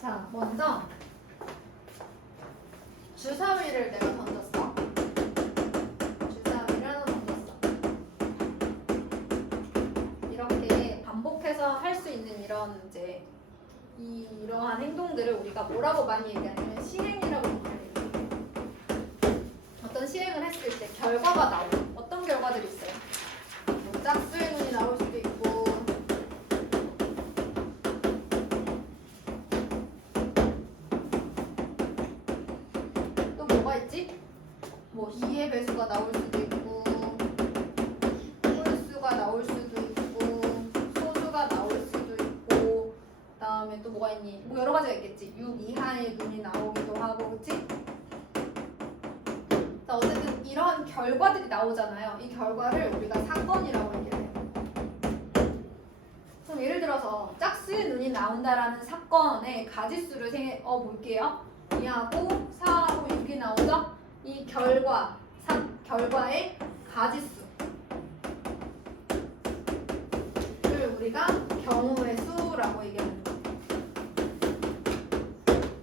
자, 먼저 주사위를 내가 던졌어. 주사위를 하나 던졌어. 이렇게 반복해서 할 수 있는 이런 이제 이러한 행동들을 우리가 뭐라고 많이 얘기하냐면 시행이라고 얘기해요. 어떤 시행을 했을 때 결과가 나오고 어떤 결과들이 있어요? 뭐 짝수의 눈이 나올 수도 있고 또 뭐가 있지? 뭐 2의 배수가 나올 수도 있고 홀수가 나올 수도 있고 소수가 나올 수도 있고 그다음에 또 뭐가 있니? 뭐 여러 가지가 있겠지. 6 이하의 눈이 나오기도 하고 그치? 자, 어쨌든 이런 결과들이 나오잖아요. 이 결과를 우리가 사건이라고 얘기해요. 그럼 예를 들어서 짝수의 눈이 나온다라는 사건의 가지수를 볼게요. 2하고 4하고 6이 나오죠? 이 결과의 가지수를 우리가 경우의 수라고 얘기하는 거예요.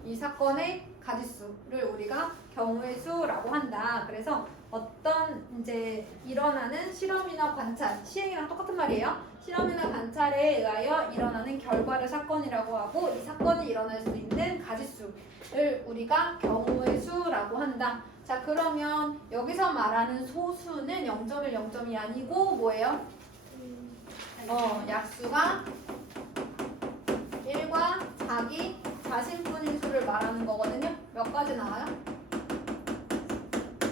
이 사건의 가지수를 우리가 경우의 수라고 한다. 그래서 어떤 이제 일어나는 실험이나 관찰, 시행이랑 똑같은 말이에요. 실험이나 관찰에 의하여 일어나는 결과를 사건이라고 하고 이 사건이 일어날 수 있는 가지수를 우리가 경우의 수라고 한다. 자, 그러면 여기서 말하는 소수는 0.1, 0.2 아니고 뭐예요? 약수가 1과 자기 자신뿐인 수를 말하는 거거든요. 몇 가지 나와요?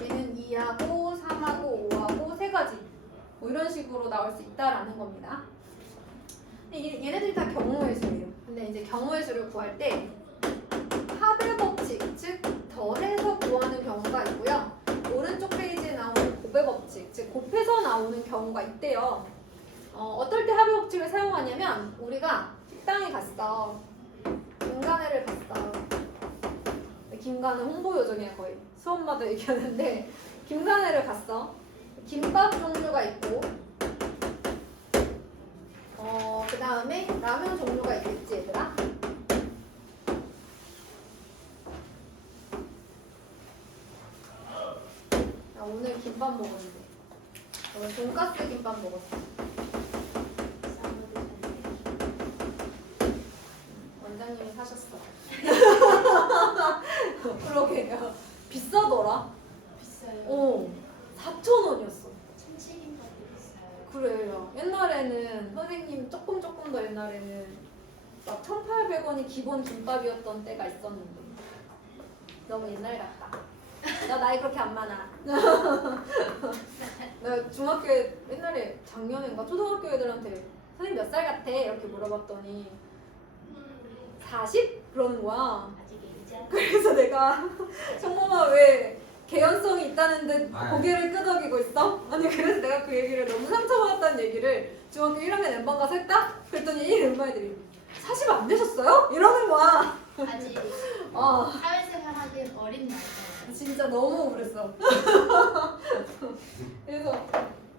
얘는 2하고 3하고 5하고 3가지 뭐 이런 식으로 나올 수 있다라는 겁니다. 얘네들이 다 경우의 수예요. 근데 이제 경우의 수를 구할 때 합의 법칙, 즉 더해서 구하는 경우가 있고요. 오른쪽 페이지에 나오는 곱의 법칙, 즉 곱해서 나오는 경우가 있대요. 어떨 때 합의 법칙을 사용하냐면 우리가 식당에 갔어. 김간회를 갔어. 김간회 홍보 요정이야 거의. 수업마다 얘기하는데 김간회를 갔어. 김밥 종류가 있고 그 다음에 라면 종류가 있겠지 얘들아? 나 오늘 김밥 먹었는데 오늘 돈가스 김밥 먹었어. 원장님이 사셨어. 그러게요. 비싸더라. 비싸요. 4,000원이었어. 참치김밥이 비싸요. 그래요. 옛날에는 선생님 조금 더 옛날에는 막 1,800원이 기본 김밥이었던 때가 있었는데 너무 옛날 같다. 나 나이 그렇게 안 많아. 나 중학교에 옛날에 작년인가 초등학교 애들한테 선생님 몇 살 같아? 이렇게 물어봤더니 40? 그러는 거야. 아직 일자. 그래서 내가 정모마 왜 개연성이 있다는데 고개를 끄덕이고 있어? 아니 그래서 내가 그 얘기를 너무 상처받았다는 얘기를 중학교 1학년 엠방 가서 했다? 그랬더니 이 엠방 애들이 40 안 되셨어요? 이러는 거야. 아직 아 사회생활 하기엔 어린 나이잖아요. 진짜 너무 그랬어. 그래서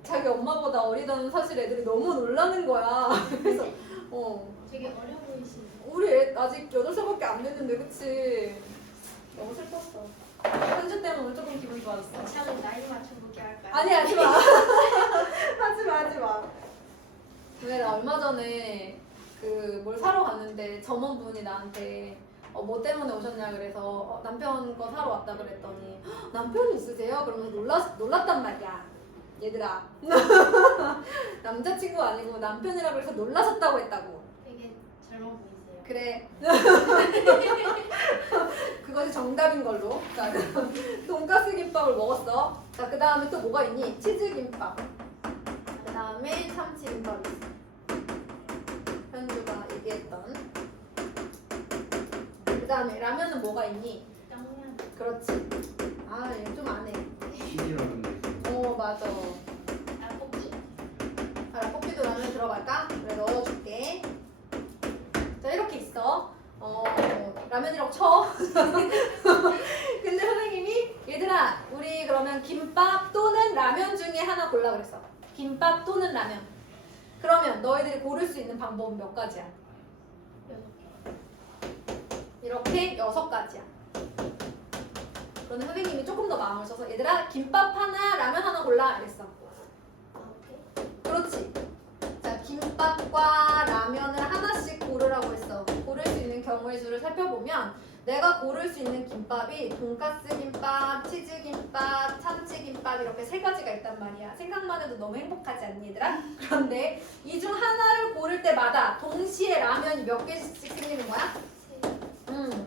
자기 엄마보다 어리다는 사실 애들이 너무 놀라는 거야. 그래서 되게 어려 보이시네요. 우리 애 아직 8살밖에 안 됐는데 그치? 너무 슬펐어. 현주 때문에 오늘 조금 기분이 좋아졌어. 참 나이 맞춰보기 할까요? 아니 하지마. 하지마. 근데 나 얼마 전에 그 뭘 사러 갔는데 점원분이 나한테 뭐 때문에 오셨냐 그래서 남편 거 사러 왔다 그랬더니 남편이 있으세요? 그러면서 놀랐단 말이야. 얘들아. 남자친구 아니고 남편이라 그래서 놀라셨다고 했다고. 되게 젊어 보이세요. 그래. 그것이 정답인 걸로. 자, 돈가스 김밥을 먹었어. 자, 그 다음에 또 뭐가 있니? 치즈 김밥. 그 다음에 참치 김밥이 있어. 현주가 얘기했던. 그 다음에 라면은 뭐가 있니? 떡면. 그렇지. 아, 얘 좀 안 해. 시리얼은 맞아. 떡볶이. 자, 커피도 라면 들어갈까? 그래, 넣어줄게. 자, 이렇게 있어. 라면이라고 쳐. 근데 선생님이 얘들아, 우리 그러면 김밥 또는 라면 중에 하나 골라 그랬어. 김밥 또는 라면. 그러면 너희들이 고를 수 있는 방법은 몇 가지야? 6개. 6가지야. 그러면 선생님이 조금 더 마음을 써서 얘들아 김밥 하나 라면 하나 골라 이랬어. 아, 오케이. 그렇지. 자, 김밥과 라면을 하나씩 고르라고 했어. 고를 수 있는 경우의 수를 살펴보면 내가 고를 수 있는 김밥이 돈가스 김밥, 치즈 김밥, 참치 김밥 이렇게 3가지가 있단 말이야. 생각만 해도 너무 행복하지 않니 얘들아? 그런데 이 중 하나를 고를 때마다 동시에 라면이 몇 개씩 생기는 거야?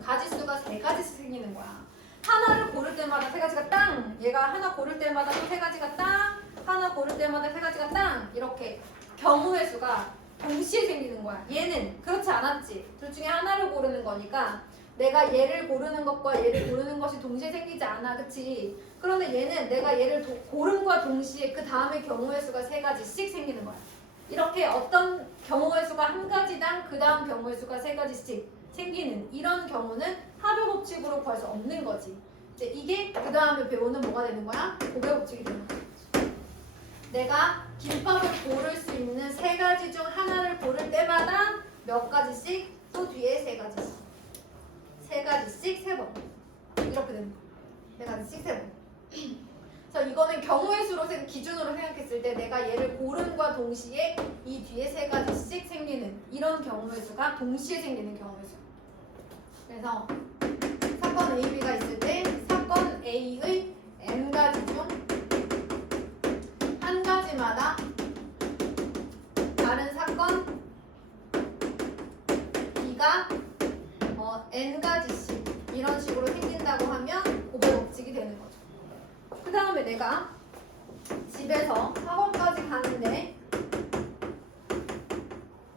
가지수가 3가지씩 생기는 거야. 하나를 고를 때마다 3가지가 땅! 얘가 하나 고를 때마다 또 3가지가 땅! 하나 고를 때마다 3가지가 땅! 이렇게 경우의 수가 동시에 생기는 거야. 얘는 그렇지 않았지. 둘 중에 하나를 고르는 거니까 내가 얘를 고르는 것과 얘를 고르는 것이 동시에 생기지 않아. 그치? 그런데 얘는 내가 얘를 고름과 동시에 그 다음에 경우의 수가 3가지씩 생기는 거야. 이렇게 어떤 경우의 수가 한 가지당 그 다음 경우의 수가 3가지씩 생기는 이런 경우는 합의 법칙으로 구할 수 없는 거지. 이제 이게 그 다음에 배우는 뭐가 되는 거야? 고배 법칙이 되는 거야. 내가 김밥을 고를 수 있는 3가지 중 하나를 고를 때마다 몇 가지씩 또 뒤에 3가지씩 3가지씩 3번 이렇게 되는 거야. 3가지씩 3번. 그래서 이거는 경우의 수로 기준으로 생각했을 때 내가 얘를 고름과 동시에 이 뒤에 3가지씩 생기는 이런 경우의 수가 동시에 생기는 경우의 수. 그래서 사건 A, B가 있을 때 사건 A의 N가지 중 한 가지마다 다른 사건 B가 N가지씩 이런 식으로 생긴다고 하면 고배 법칙이 되는 거죠. 그 다음에 내가 집에서 학원까지 가는데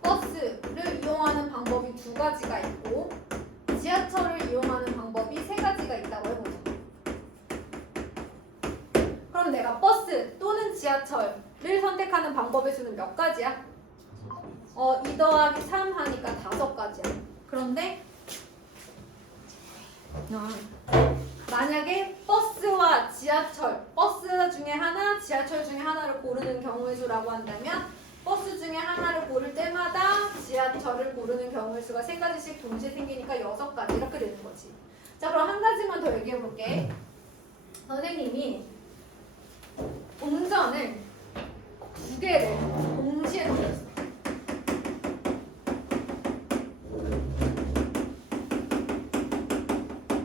버스를 이용하는 방법이 2가지가 있고 지하철을 이용하는 방법이 3가지가 있다고 해보자. 그럼 내가 버스 또는 지하철을 선택하는 방법의 수는 몇 가지야? 2 더하기 3 하니까 5가지야. 그런데 만약에 버스와 지하철, 버스 중에 하나, 지하철 중에 하나를 고르는 경우의 수라고 한다면 버스 중에 하나를 고를 때마다 지하철을 고르는 경우의 수가 3가지씩 동시에 생기니까 6가지 이렇게 되는 거지. 자, 그럼 한 가지만 더 얘기해 볼게. 선생님이 동전을 2개를 동시에 던졌어.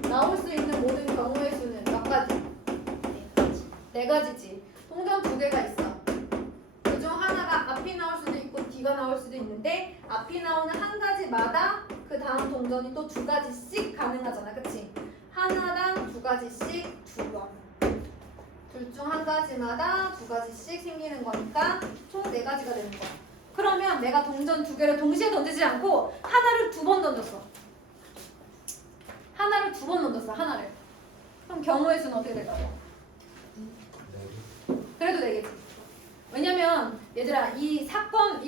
나올 수 있는 모든 경우의 수는 몇 가지? 4가지지. 동전 2개가 있어. 그 중 하나가 앞이 나올 수도 있고 뒤가 나올 수도 있는데 앞이 나오는 한 가지마다 그 다음 동전이 또 2가지씩 가능하잖아. 그치? 하나당 2가지씩 2번. 둘 중 한 가지마다 2가지씩 생기는 거니까 총 4가지가 되는 거야. 그러면 내가 동전 2개를 동시에 던지지 않고 하나를 2번 던졌어. 하나를 2번 던졌어. 하나를. 그럼 경우의 수는 어떻게 될까요? 그래도 4개지. 왜냐면 얘들아 이 사건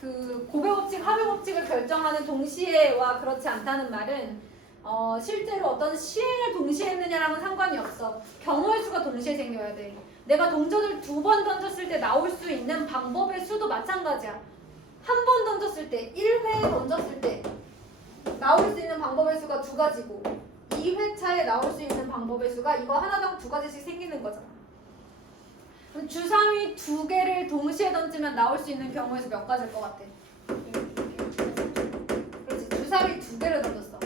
그 고배 법칙, 합의 법칙을 결정하는 동시에와 그렇지 않다는 말은 실제로 어떤 시행을 동시에 했느냐랑은 상관이 없어. 경우의 수가 동시에 생겨야 돼. 내가 동전을 2번 던졌을 때 나올 수 있는 방법의 수도 마찬가지야. 한 번 던졌을 때 1회 던졌을 때 나올 수 있는 방법의 수가 2가지고 2회차에 나올 수 있는 방법의 수가 이거 하나당 2가지씩 생기는 거잖아. 그럼 주사위 2개를 동시에 던지면 나올 수 있는 경우의 수 몇 가지일 것 같아? 그렇지. 주사위 2개를 던졌어.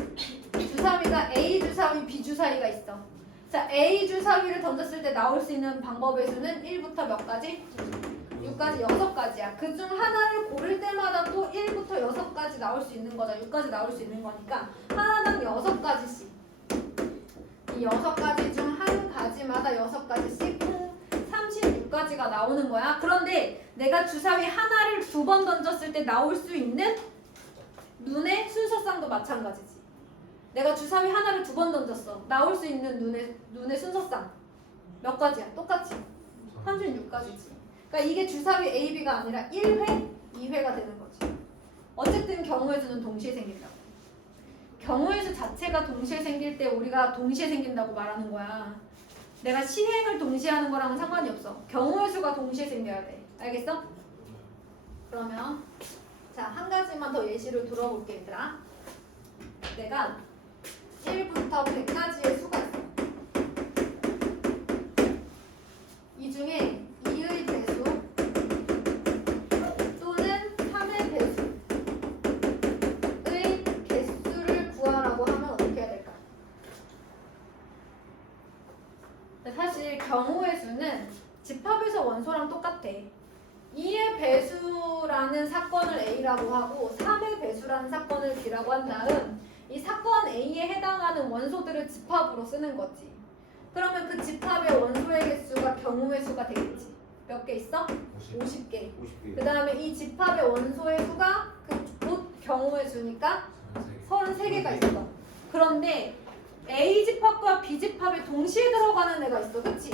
주사위가 A 주사위, B 주사위가 있어. 자, A 주사위를 던졌을 때 나올 수 있는 방법의 수는 1부터 몇 가지? 6가지, 6가지야. 그 중 하나를 고를 때마다 또 1부터 6가지 나올 수 있는 거다. 6가지 나올 수 있는 거니까 하나당 6가지씩. 이 6가지 중 한 가지마다 6가지씩 총 36가지가 나오는 거야. 그런데 내가 주사위 하나를 2번 던졌을 때 나올 수 있는 눈의 순서쌍도 마찬가지지. 내가 주사위 하나를 2번 던졌어. 나올 수 있는 눈의 순서쌍 몇 가지야? 똑같이 36가지지. 그러니까 이게 주사위 A, B가 아니라 1회, 2회가 되는 거지. 어쨌든 경우의 수는 동시에 생긴다고. 경우의 수 자체가 동시에 생길 때 우리가 동시에 생긴다고 말하는 거야. 내가 시행을 동시에 하는 거랑은 상관이 없어. 경우의 수가 동시에 생겨야 돼. 알겠어? 그러면 자, 한 가지만 더 예시를 들어볼게 얘들아. 내가 1부터 0부터 100까지의 수가 있어. 이 중에 2의 배수 또는 3의 배수의 개수를 구하라고 하면 어떻게 해야 될까? 사실 경우의 수는 집합에서 원소랑 똑같아. 2의 배수라는 사건을 A라고 하고 3의 배수라는 사건을 B라고 한 다음 이 사건 A에 해당하는 원소들을 집합으로 쓰는 거지. 그러면 그 집합의 원소의 개수가 경우의 수가 되겠지. 몇 개 있어? 50개. 그 다음에 이 집합의 원소의 수가 곧 경우의 수니까 33개가 있어. 그런데 A 집합과 B 집합에 동시에 들어가는 애가 있어. 그치?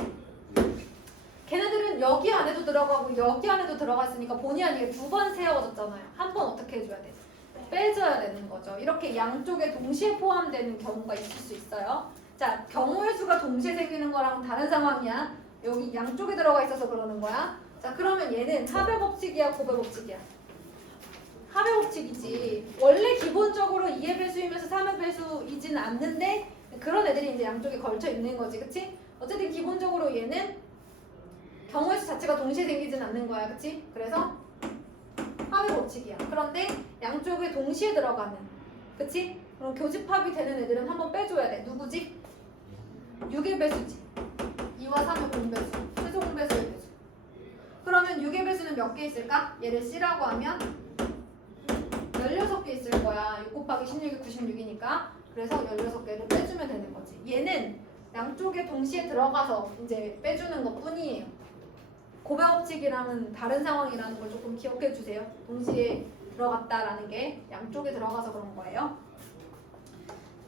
걔네들은 여기 안에도 들어가고 여기 안에도 들어갔으니까 본의 아니게 두 번 세워졌잖아요. 한 번 어떻게 해줘야 돼? 빼줘야 되는 거죠. 이렇게 양쪽에 동시에 포함되는 경우가 있을 수 있어요. 자, 경우의 수가 동시에 생기는 거랑 다른 상황이야. 여기 양쪽에 들어가 있어서 그러는 거야. 자, 그러면 얘는 합의 법칙이야, 고배 법칙이야? 합의 법칙이지. 원래 기본적으로 2의 배수이면서 3의 배수이지는 않는데 그런 애들이 이제 양쪽에 걸쳐 있는 거지, 그치? 어쨌든 기본적으로 얘는 경우의 수 자체가 동시에 생기지는 않는 거야, 그치? 그래서 합의 법칙이야. 그런데 양쪽에 동시에 들어가는, 그치? 그럼 교집합이 되는 애들은 한번 빼줘야 돼. 누구지? 6의 배수지. 2와 3의 공배수, 최소 공배수의 배수. 그러면 6의 배수는 몇 개 있을까? 얘를 C라고 하면 16개 있을 거야. 6 곱하기 16이 96이니까. 그래서 16개를 빼주면 되는 거지. 얘는 양쪽에 동시에 들어가서 이제 빼주는 것 뿐이에요. 고배 법칙이랑은 다른 상황이라는 걸 조금 기억해 주세요. 동시에 들어갔다라는 게 양쪽에 들어가서 그런 거예요.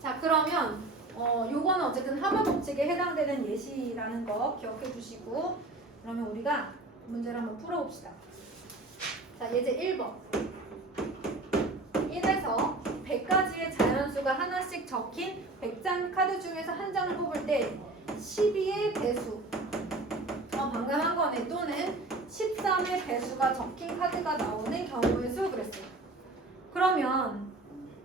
자, 그러면 요거는 어쨌든 합의 법칙에 해당되는 예시라는 거 기억해 주시고, 그러면 우리가 문제를 한번 풀어봅시다. 자, 예제 1번. 1에서 100가지의 자연수가 하나씩 적힌 100장 카드 중에서 한 장을 뽑을 때 12의 배수, 방금 한 거네, 또는 13의 배수가 적힌 카드가 나오는 경우의 수 그랬어요. 그러면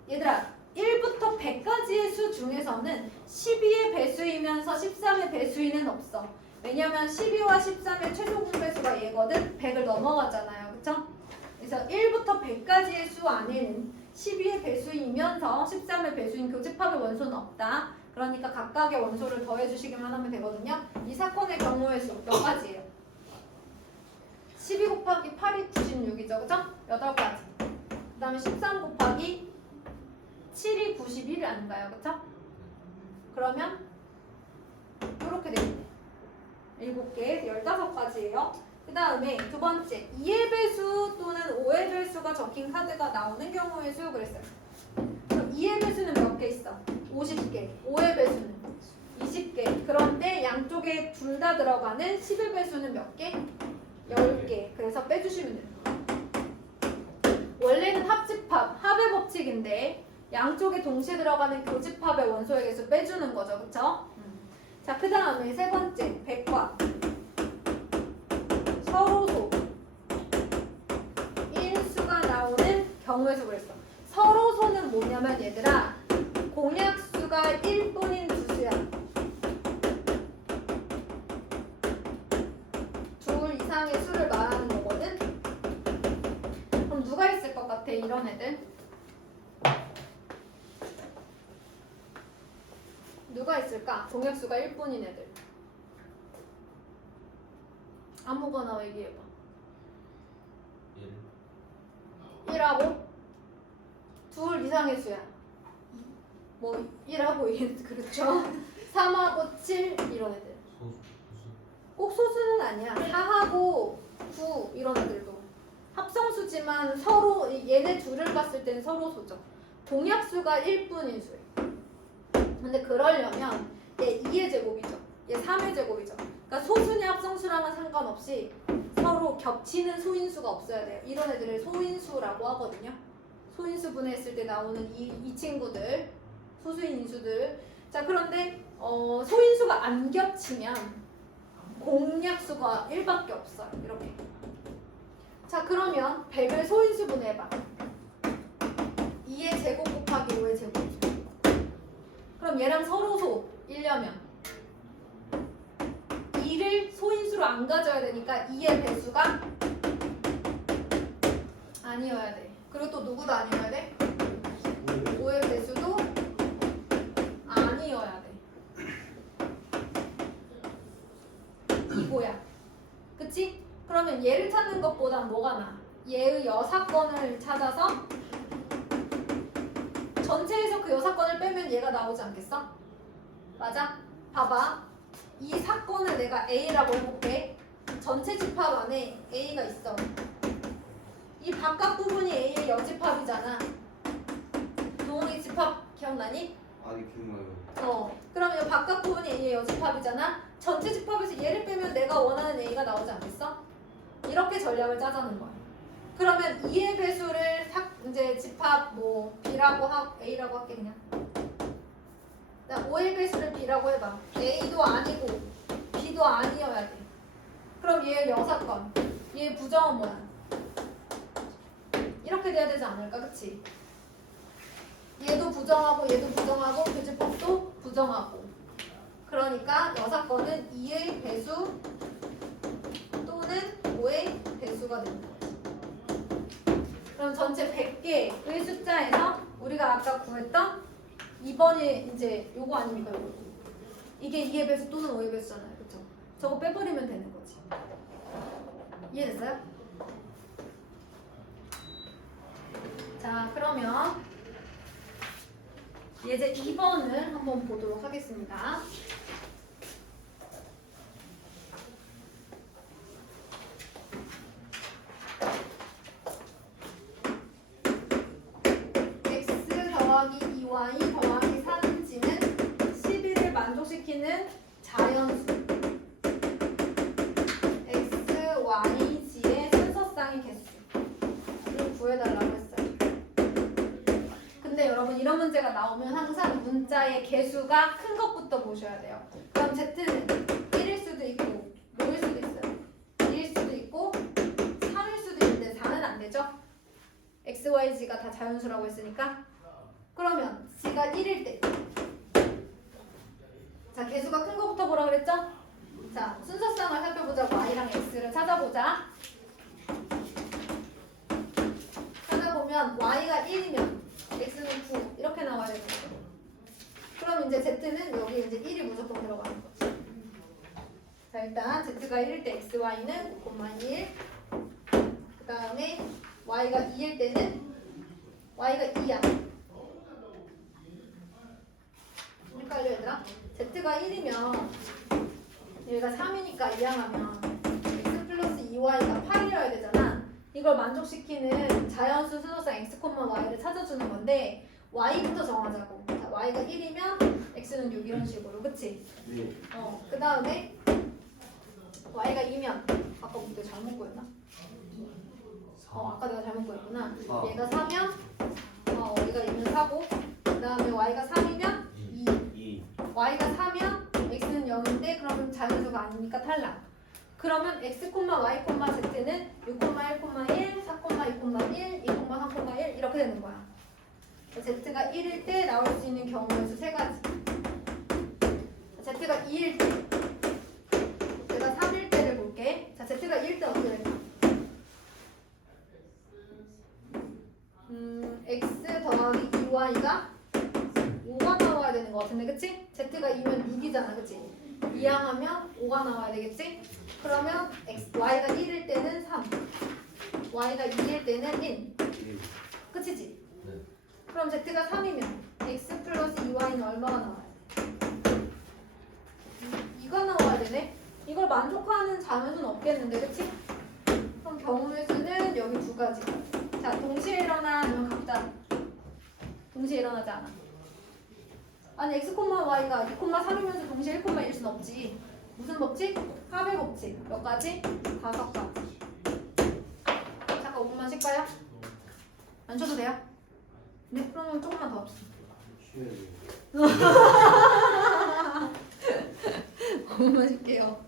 얘들아, 1부터 100까지의 수 중에서는 12의 배수이면서 13의 배수인은 없어. 왜냐면 12와 13의 최소 공배수가 얘거든. 100을 넘어가잖아요. 그쵸? 그래서 1부터 100까지의 수 안에는 12의 배수이면서 13의 배수인 교집합의 원소는 없다. 그러니까 각각의 원소를 더해주시기만 하면 되거든요. 이 사건의 경우의 수 몇 가지예요? 12 곱하기 8이 96이죠. 그죠? 8가지. 그 다음에 13 곱하기 7이 91 아닌가요? 그쵸? 그러면 이렇게 되겠네. 7개, 15가지예요. 그 다음에 두 번째, 2의 배수 또는 5의 배수가 적힌 카드가 나오는 경우의 수 그랬어요. 그럼 2의 배수는 몇 개 있어? 50개. 5의 배수는 20개. 그런데 양쪽에 둘 다 들어가는 10의 배수는 몇 개? 10개. 그래서 빼주시면 돼요. 원래는 합집합, 합의 법칙인데 양쪽에 동시에 들어가는 교집합의 원소의 개수 빼주는 거죠. 그쵸? 자, 그 다음에 세 번째, 백과 서로소 인수가 나오는 경우의 수 그랬어. 서로소는 뭐냐면 얘들아, 공약수가 1뿐인 두 수야. 둘 이상의 수를 말하는 거거든. 그럼 누가 있을 것 같아, 이런 애들? 누가 있을까? 공약수가 1뿐인 애들. 아무거나 얘기해봐. 1하고 둘 이상의 수야. 뭐 1하고 1, 그렇죠? 3하고 7 이런 애들. 꼭 소수는 아니야. 4하고 9 이런 애들도 합성수지만 서로 얘네 둘을 봤을 땐 서로 소죠. 공약수가 1뿐인 수예요. 근데 그러려면 얘 2의 제곱이죠. 얘 3의 제곱이죠. 그러니까 소수냐 합성수랑은 상관없이 서로 겹치는 소인수가 없어야 돼요. 이런 애들을 소인수라고 하거든요. 소인수 분해했을 때 나오는 이 친구들, 소수인 인수들. 자, 그런데 소인수가 안 겹치면 공약수가 1밖에 없어요. 이렇게. 자, 그러면 100을 소인수 분해해봐. 2의 제곱 곱하기 5의 제곱. 그럼 그럼 얘랑 서로 소 1려면 2를 소인수로 안 가져야 되니까 2의 배수가 아니어야 돼. 그리고 또 누구도 아니어야 돼? 5의 배수도 아니어야 돼. 이거야. 그치? 그러면 얘를 찾는 것보다 뭐가 나아? 얘의 여사건을 찾아서 전체에서 그 여사건을 빼면 얘가 나오지 않겠어? 맞아? 봐봐. 이 사건을 내가 A라고 해볼게. 전체 집합 안에 A가 있어. 이 바깥 부분이 A의 여집합이잖아. 동의 집합 기억나니? 아니 기억나요. 그러면 이 바깥 부분이 A의 여집합이잖아. 전체 집합에서 얘를 빼면 내가 원하는 A가 나오지 않겠어? 이렇게 전략을 짜자는 거야. 그러면 2의 배수를 이제 집합 뭐 B라고 하고 A라고 할게 그냥. 5의 배수를 B라고 해봐. A도 아니고 B도 아니어야 돼. 그럼 얘 여사건, 얘 부정은 뭐야? 이렇게 돼야 되지 않을까? 그치? 얘도 부정하고 얘도 부정하고 교집합도 부정하고. 그러니까 여사건은 2의 배수 또는 5의 배수가 되는 거지. 그럼 전체 100개의 숫자에서 우리가 아까 구했던 2번이 이제 요거 아닙니까? 요거. 이게 2의 배수 또는 5의 배수잖아요. 그쵸? 저거 빼버리면 되는 거지. 이해됐어요? 자, 그러면 예제 2번을 한번 보도록 하겠습니다. x 더하기 2y 더하기 3인지는 11을 만족시키는 자연수 x, y, g의 순서쌍의 개수를 구해달라고 했어요. 근데 여러분 이런 문제가 나오면 항상 문자의 개수가 큰 것부터 보셔야 돼요. 그럼 z는 1일 수도 있고 뭐일 수도 있어요. 2일 수도 있고 3일 수도 있는데 4는 안 되죠? x, y, g가 다 자연수라고 했으니까. 그러면 g가 1일 때, 자 개수가 큰 것부터 보라 그랬죠? 자 순서쌍을 살펴보자. y랑 x를 찾아보자. 찾아보면 y가 1이면 x는 9 이렇게 나와야 되는 거죠. 그럼 이제 z는 여기 이제 1이 무조건 들어가는 거지. 자 일단 z가 1일 때 x, y는 9,1. 그 다음에 y가 2일 때는 y가 2야. 헷갈려 얘들아? z가 1이면 얘가 3이니까 이항하면 x 플러스 2y가 8이어야 되잖아. 이걸 만족시키는 자연수 순서쌍 x, y를 찾아주는 건데 y부터 정하자고. 자, y가 1이면 x는 6 이런 식으로. 그치? 네. 그 다음에 y가 2면 아까 문제 잘못 구했나? 아까 내가 잘못 구했구나. 4. 얘가 4면 여기가 2면 4고 그 다음에 y가 3이면 2. 2. y가 4면 x는 0인데 그러면 자연수가 아니니까 탈락. 그러면 x, y, z는 6, 1, 1, 4, 2, 1, 2, 3, 1 이렇게 되는 거야. z가 1일 때 나올 수 있는 경우의 수 3가지. z가 2일 때, z가 3일 때를 볼게. 자, z가 2일 때 어떻게 될까? x 더하기 2y가 5가 나와야 되는 것 같은데, 그치? z가 2면 6이잖아, 그치? 이항하면 5가 나와야 되겠지? 그러면 y가 1일 때는 3, y가 2일 때는 1. 1. 끝이지? 네. 그럼 z가 3이면 x 플러스 2y는 얼마가 나와야 돼? 2가 나와야 되네? 이걸 만족하는 자연수는 없겠는데, 그치? 그럼 경우의 수는 여기 두 가지. 자, 동시에 일어나 아니면 각자? 동시에 일어나지 않아. 아니 x, y가 2, 3이면서 동시에 1, 1일 수는 없지. 무슨 법칙? 합의 법칙. 몇 가지? 5가지. 잠깐 5분만 쉴까요? 안 쉬어도 돼요? 네, 그러면 조금만 더 합시다. 쉬어야 돼요. 5분만 쉴게요.